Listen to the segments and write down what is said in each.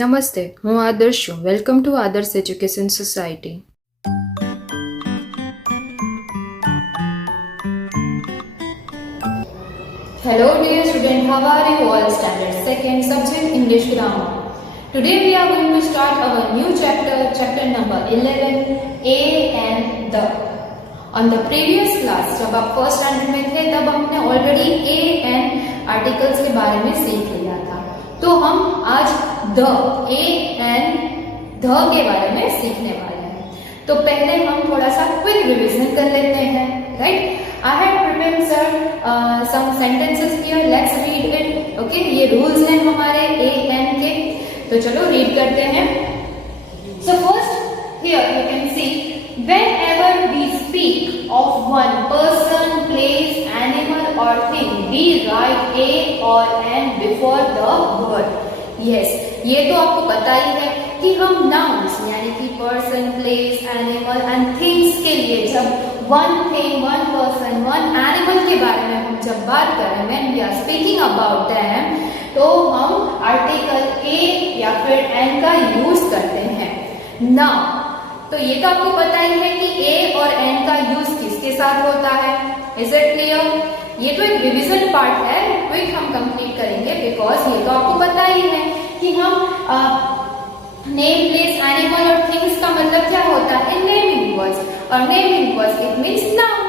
નમસ્તે, હું આદર્શ છું. વેલકમ ટુ આદર્શ education society. Hello dear student, how are you all? Standard 2nd subject English grammar. Today we are going to start our new chapter, chapter number 11, A and the. On the previous class, जब आप first standard में थे तब हमने already A and articles के बारे में सीख लिया था. तो हम आज द, ए एंड द के बारे में सीखने वाले हैं. तो पहले हम थोड़ा सा क्विक रिवीजन कर लेते हैं, right? I had prepared sir some sentences here. Let's read it. Okay, ये rules हैं हमारे ए एन के. तो चलो रीड करते हैं. So first here you can see, whenever we speak of one person, place, animal or thing, we write a or an before the word. Yes, ये तो आपको पता ही है कि हम nouns यानी कि person, place, animal and things के लिए जब one thing, one person, one animal के बारे में हम जब बात करें, when we are speaking about them, तो हम आर्टिकल a या फिर n का यूज करते हैं. Now, तो ये तो आपको पता ही है कि a और n का यूज किसके साथ होता है. Is it clear? ये तो एक रिवीजन पार्ट है, क्विक हम कंप्लीट करेंगे बिकॉज ये तो आपको पता ही है कि हम नेम, प्लेस, एनिमल और थिंग्स का मतलब क्या होता है? Naming words. और naming words it means noun.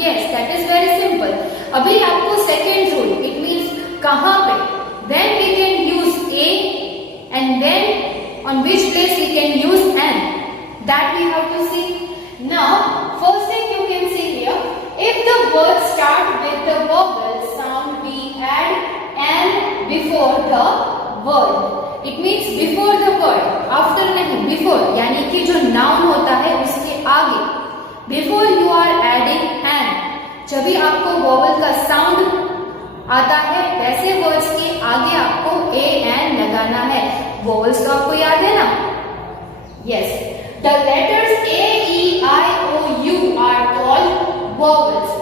Yes, that is very simple. अभी आपको सेकंड रूल, इट मींस कहां पे, when we can use a and when on which place we can use N. That we have to see. Now, first thing you can see here, if the word start with the vowel sound, we add an before the word. It means before the word, after नहीं, before. यानी कि जो noun होता है उसके आगे. Before you are adding an. जब भी आपको vowel का sound आता है वैसे words के आगे आपको a n लगाना है. Vowels तो आपको याद है ना? Yes. The letters A, E, I, O, U are called vowels.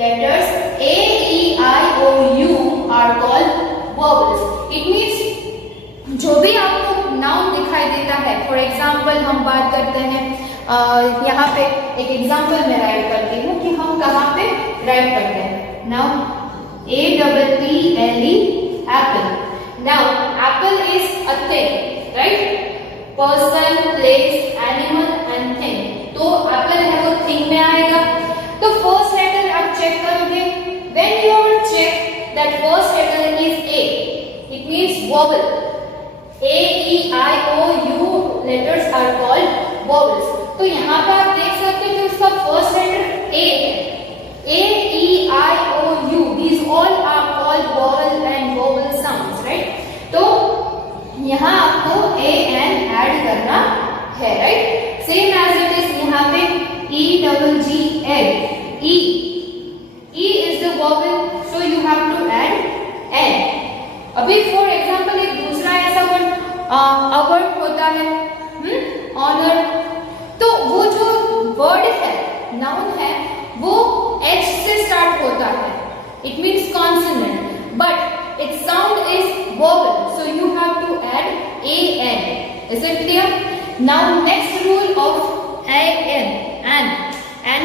Letters A, E, I, O, U are called vowels. It means जो भी आपको नाउन दिखाई देता है, फॉर एग्जाम्पल हम बात करते हैं, यहाँ पे एक एग्जाम्पल मैं राइट करती हूँ कि हम कहाँ पे राइट करते हैं. Now APPLE, apple. Now apple is a thing, right? Person, place, animal and thing. तो एप्पल है वो थिंग में आएगा. तो फर्स्ट लेटर आप चेक करोगे. When you will check that first letter is A, it means vowel. A, E, I, O, U letters are called vowels. तो यहाँ पर आप देख सकते हैं कि उसका फर्स्ट लेटर ए है. A, E, I, O, U, these all are called vowel and vowel sounds, right? तो यहाँ आपको ए एन ऐड करना है, right? Same as it is यहाँ पे E double G egg. E is the vowel, so you have to add n. अभी for example एक दूसरा ऐसा वर्ड अवर्ड होता है, ऑनर. तो वो जो वर्ड है, नाउन है, वो H से स्टार्ट होता है. It means consonant, but its sound is vowel, so you have to add an. Is it clear? Now next rule of an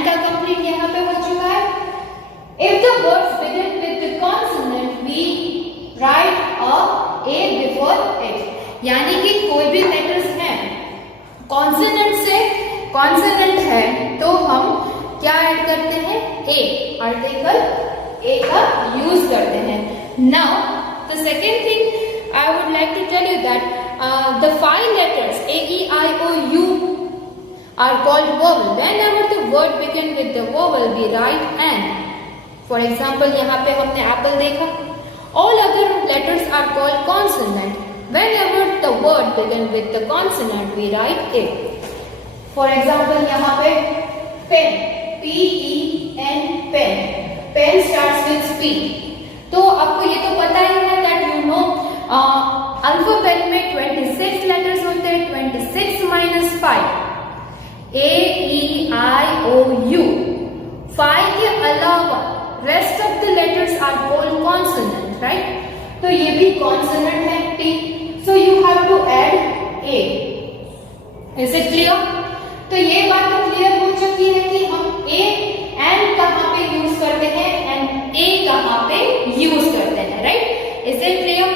का complete यहाँ पे हो चुका है. If the words begin with the consonant, we write a before it. यानी कि कोई भी letters हैं consonant से, consonant है तो हम क्या ऐड करते हैं? a. आर्टिकल a का यूज करते हैं. Now, the second thing I would like to tell you that the 5 letters A, E, I, O, U are called vowel. Whenever the word begins with the vowel, we write an. For example, यहाँ पे हमने apple देखा. All other letters are called consonant. Whenever the word begins with the consonant, we write a. For example, यहाँ पे pen, P-E-N, pen. Pen starts with P. तो आपको ये तो पता ही है दैट यू नो अल्फाबेट में 26 लेटर्स होते हैं. 26 minus 5, A, E, I, O, U. 5 के अलावा rest of the letters are called consonant, right? तो ये भी कॉन्सोनेंट है T. So you have to add is it clear? तो ये बात तो क्लियर हो चुकी है कि हम ए एंड कहाँ पे यूज करते हैं एंड ए कहाँ पे यूज करते हैं, right? Is it clear?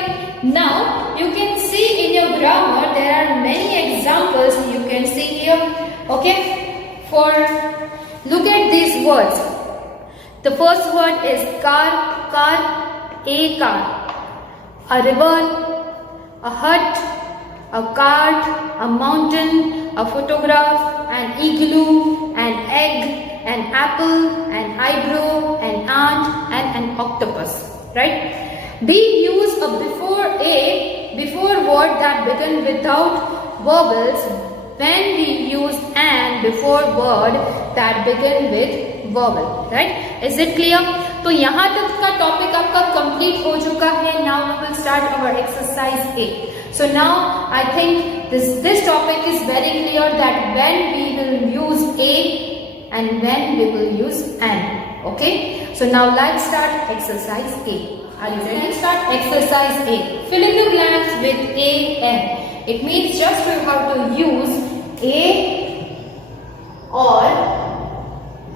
Now you can see in your grammar there are many examples you can see here. Okay, for look at these words. The first word is car, a car. A river, a hut, a cart, a mountain, a photograph, an igloo, an egg, an apple, an eyebrow, an ant, and an octopus. Right? We use a before word that begin without vowels when we use an before word that begin with vowel. Right? Is it clear? तो यहाँ तक का topic आपका complete हो चुका है. Now we will start our exercise 8. So now I think this topic is very clear that when we will use a and when we will use an. Okay? So now let's start exercise 8. Are you ready? Let's start exercise 8. Fill in the blanks with a, n. It means just we have to use a or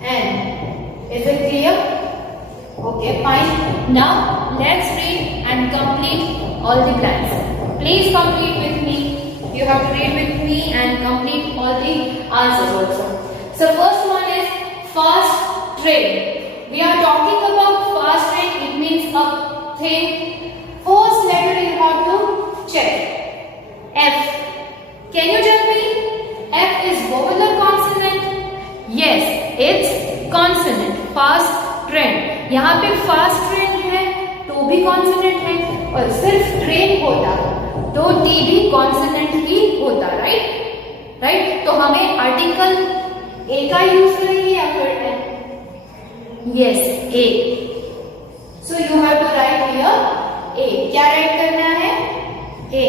n. Is it clear? Okay, fine. Now let's read and complete all the blanks. Please complete with me. You have to read with me and complete all the answers also. So first one is fast train. We are talking about fast train. It means a thing. First letter you have to check. F. Can you tell me? F is vowel or consonant? Yes, it's consonant. Fast train. यहाँ पे fast train है तो भी consonant है और सिर्फ train होता तो T भी consonant ही होता, right? Right? तो हमें article A का यूज करेंगे या फिर N? Yes, A. So you have to write here A. क्या write करना है? A.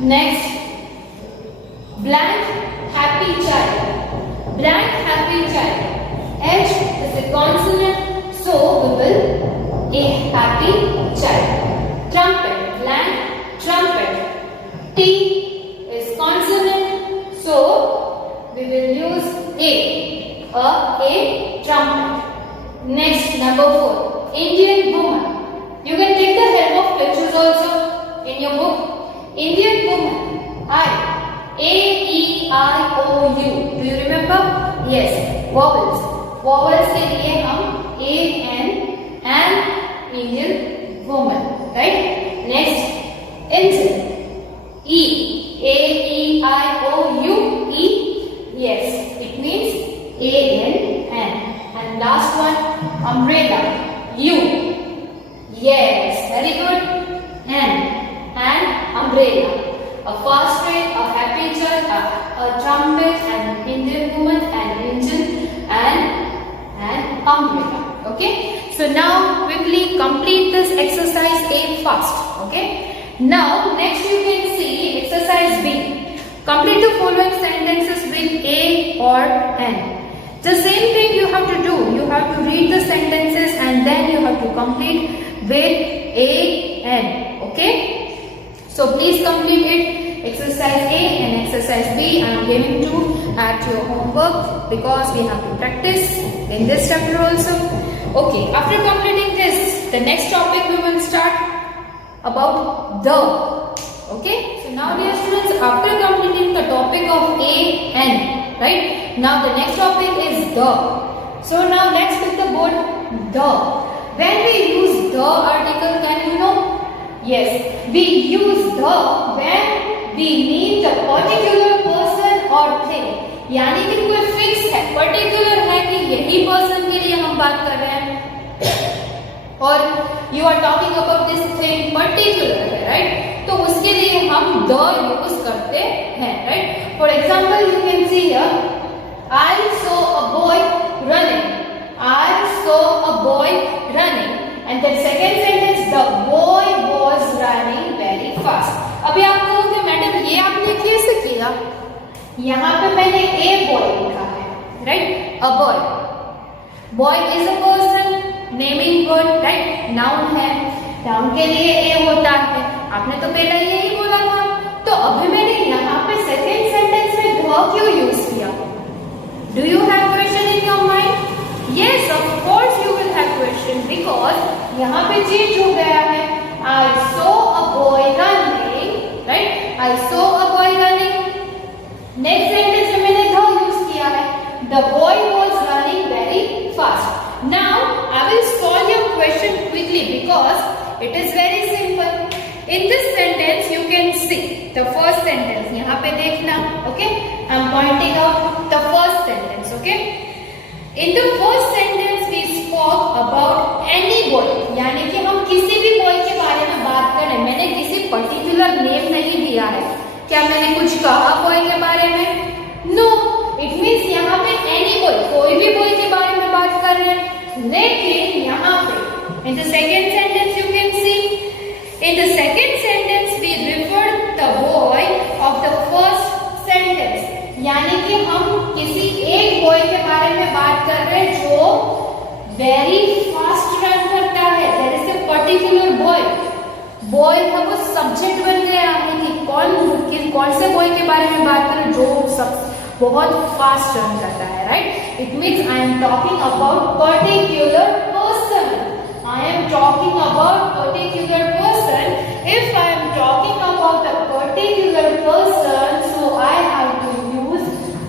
Next, blank happy child. Blank happy child. H is a consonant, so we will a happy child. Trumpet. Blank trumpet. T is consonant, so we will use a trumpet. Next, number 4, Indian woman. You can take the help of pictures also in your book. Indian woman. A-E-I-O-U. Do you remember? Yes. Vowels. Vowels के लिए हम A-N and Indian woman. Right? Next, engine. E. A-E-I-O-U. E. Yes. It means A-N-N. And last one, umbrella. U. Yes. Very good. N. And umbrella. A fast train, a happy child, a trumpet, an Indian woman, an engine, and an umbrella. Okay. So now quickly complete this exercise A fast. Okay. Now next you can see exercise B. Complete the following sentences with A or N. The same thing you have to do. You have to read the sentences and then you have to complete with A, N. Okay. So please complete it. Exercise A and exercise B I am giving to add to your homework because we have to practice in this chapter also. Okay. After completing this, the next topic we will start about the. Okay. So now dear students, after completing the topic of A, N, right? Now the next topic is the. So now let's pick the board the. When we use the article, can you know? Yes, we use the when we mean the particular person or thing. यानी कि कोई fix है, particular है कि यही person के लिए हम बात कर रहे हैं और you are talking about this thing particular है, राइट? तो उसके लिए हम द यूज करते हैं, right? For example you can see here, I saw a boy running. I saw a boy running. And the second sentence, the boy was running very fast. अभी आप कहोगे मैडम ये आपने कैसे किया? यहाँ पे मैंने a boy लिखा है, right? A boy. Boy is a person, naming word, right? Noun है. Noun के लिए a होता है. आपने तो पहले यही बोला था. तो अभी मैंने क्यों यूज किया? Do you have question in your mind? Yes, of course you will have question, because यहाँ पे चेंज हो गया है. आई saw a boy running, right? I saw a boy running. Next sentence में मैंने द यूज किया है. The boy was running very fast. Now I will solve your question quickly because it is very simple. In this sentence you can see the first sentence. यहाँ पे देखना, okay? I am pointing out the first sentence, okay? In the first sentence we spoke about any boy. यानी कि हम किसी भी boy के बारे में बात कर रहे हैं. मैंने किसी particular name नहीं दिया है. क्या मैंने कुछ कहा boy के बारे में? No. It means यहाँ पे any boy, कोई भी boy के बारे में बात कर रहे हैं. लेकिन यहाँ पे in the second sentence you can see, in the second sentence we referred the boy of the first sentence. यानी कि हम किसी एक boy के बारे में बात कर रहे हैं जो very fast run करता है. There is a particular boy. Boy का वो subject बन गया है कि कौन से boy के बारे में बात करें जो सब बहुत फास्ट रन करता है, right? It means I am talking about particular person. I am talking about particular person. If I am talking about a particular person, so I have to use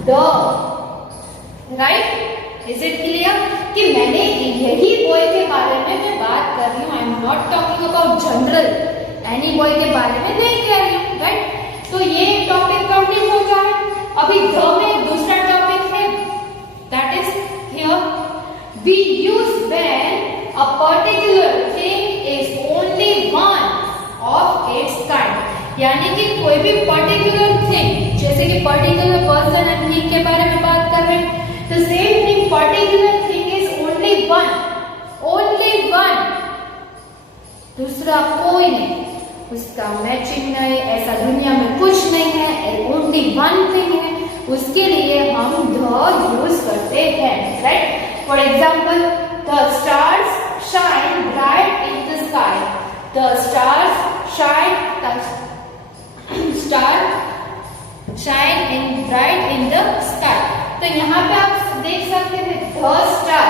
the, right? Is it clear कि मैंने यही boy के बारे में मैं बात कर रही हूँ. I am not talking about general, any boy के बारे में नहीं कह रही हूँ, राइट? तो ये टॉपिक कंप्लीट हो जाए. अभी द में दूसरा टॉपिक है, that is here we use when a particular thing is only one of its kind. यानी कि कोई भी पर्टिकुलर थिंग, जैसे कि पर्टिकुलर पर्सन एंड थिंग के बारे में बात कर रहे हैं, the same thing particular thing is only one, दूसरा कोई नहीं, उसका मैचिंग नहीं, ऐसा दुनिया में कुछ नहीं है, ओनली वन थिंग है. उसके लिए हम द यूज करते हैं, right? For example, the stars shine bright in the sky. The stars shine in bright in the sky. तो यहाँ पे आप देख सकते हैं the star,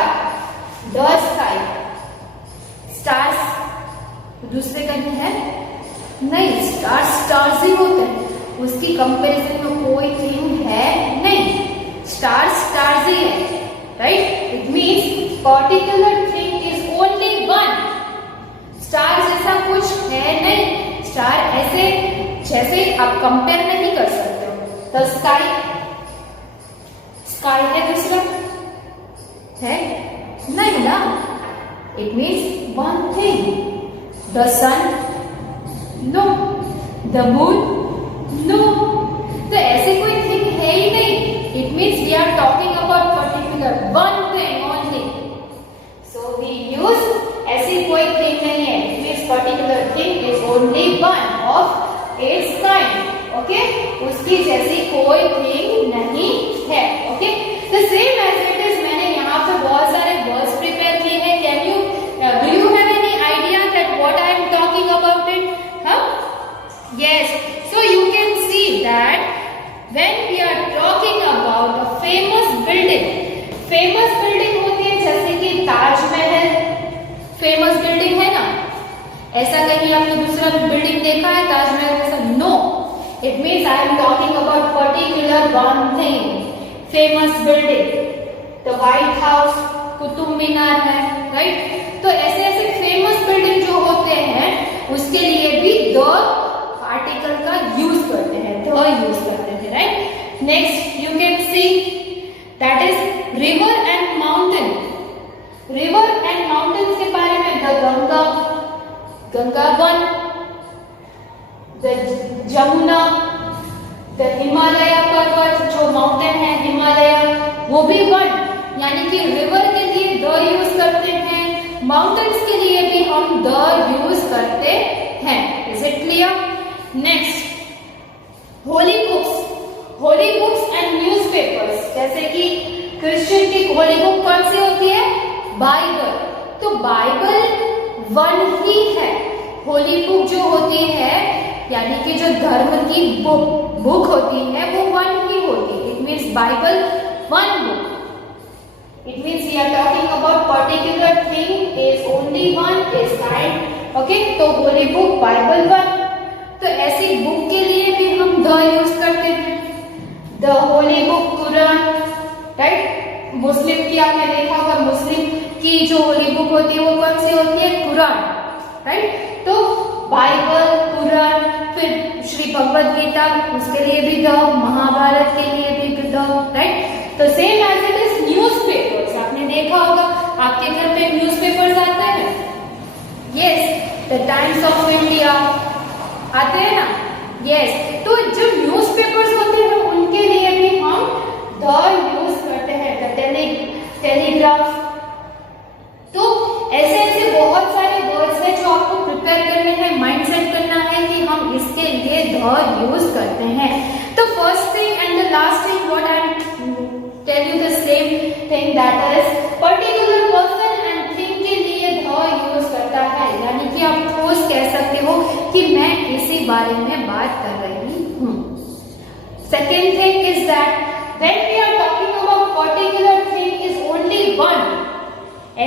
the sky. Stars दूसरे कहीं है नहीं, स्टार्स ही होते हैं. उसकी कंपैरिजन में कोई थिंग है नहीं. स्टार्स ही है, right? It means particular thing is only one. Star जैसा कुछ है नहीं. स्टार ऐसे जैसे आप कंपेयर नहीं कर सकते हो. तो स्काई है, दूसरा है नहीं ना. It means one thing. The sun, no. The moon, no. तो ऐसे कोई थिंग है ही नहीं. It means we are talking about particular one thing only. So we use ऐसी कोई थिंग नहीं है. It means particular thing is only one of its kind. Okay, उसकी जैसी कोई थिंग नहीं है. Okay, the same as it is. मैंने यहाँ पे बहुत सारे वर्ड्स प्रिपेयर किए हैं. Can you do you have any idea that what I am talking about it? Yes, so you can see that when we are talking about a famous building होती है जैसे कि ताजमहल. फेमस बिल्डिंग है ना. ऐसा कहीं आपने दूसरा बिल्डिंग देखा है ताजमहल जैसा? No. It means I am talking about particular one thing. Famous building, the White House, Qutub Minar है, राइट? तो ऐसे ऐसे फेमस बिल्डिंग जो होते हैं उसके लिए भी द आर्टिकल का यूज करते हैं, द यूज करते हैं, right? Next you can see that is river and mountain. River and mountains के बारे में the Ganga one, the Jamuna, the Himalaya पर्वत जो माउंटेन है हिमालय, वो भी वन. यानी कि रिवर के लिए द यूज करते हैं, माउंटेन्स के लिए भी हम द यूज करते हैं. Is it clear? Next, holy books and newspapers. जैसे कि क्रिश्चियन की होली बुक कौन सी होती है? बाइबल. तो बाइबल वन ही है. होली बुक जो होती है यानी कि जो धर्म की बुक होती है वो वन ही होती है. It means Bible, one book. It means we are talking about particular thing is only one is right. Okay, तो होली बुक बाइबल वन. तो ऐसी बुक के लिए भी हम द यूज करते हैं. The holy book Quran, right. Muslim की आपने देखा होगा, मुस्लिम की जो होली बुक होती है वो कौन सी होती है? कुरान, राइट. तो बाइबल, कुरान, फिर श्री भगवद गीता, उसके लिए भी द, महाभारत के लिए भी द, राइट. तो same as it is newspapers. आपने देखा होगा आपके घर पे न्यूज़पेपर्स आता है. Yes, the Times of India आते हैं ना. यस, तो जो न्यूज़पेपर्स होते हैं उनके लिए भी हम द यूज करते हैं. The telegraph. तो ऐसे ऐसे बहुत सारे वर्ड्स हैं जो आपको प्रिपेयर करने हैं, माइंड सेट करना है कि हम इसके लिए द यूज करते हैं. तो first thing and the last thing what I tell you the same thing, that is particular person and thing के लिए द यूज करता है. यानी कि आप ठोस कह सकते हो कि मैं इसी बारे में बात कर रही हूँ. Second thing is that when we are talking about particular thing is only one.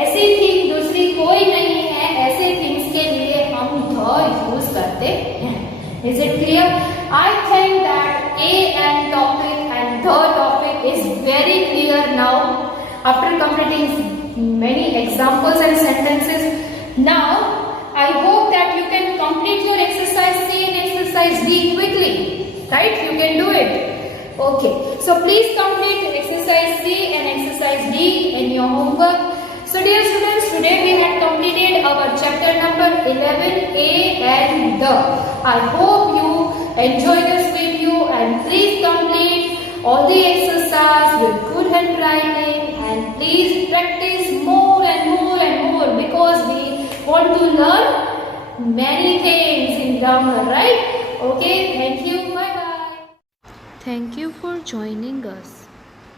ऐसी थिंग दूसरी कोई नहीं है, ऐसे थिंग्स के लिए हम द यूज करते हैं. Is it clear? I think that A and topic and the topic is very clear now after completing many examples and sentences. Now I hope that you can complete your exercise C and exercise D quickly, right? You can do it. Okay, so please complete exercise C and exercise D in your homework. So dear students, today we have completed our chapter number 11, A and the. I hope you enjoy this video and please complete all the exercise with good handwriting and please practice more and more and more because we want to learn many things in grammar, right? Okay, thank you. Bye bye. Thank you for joining us.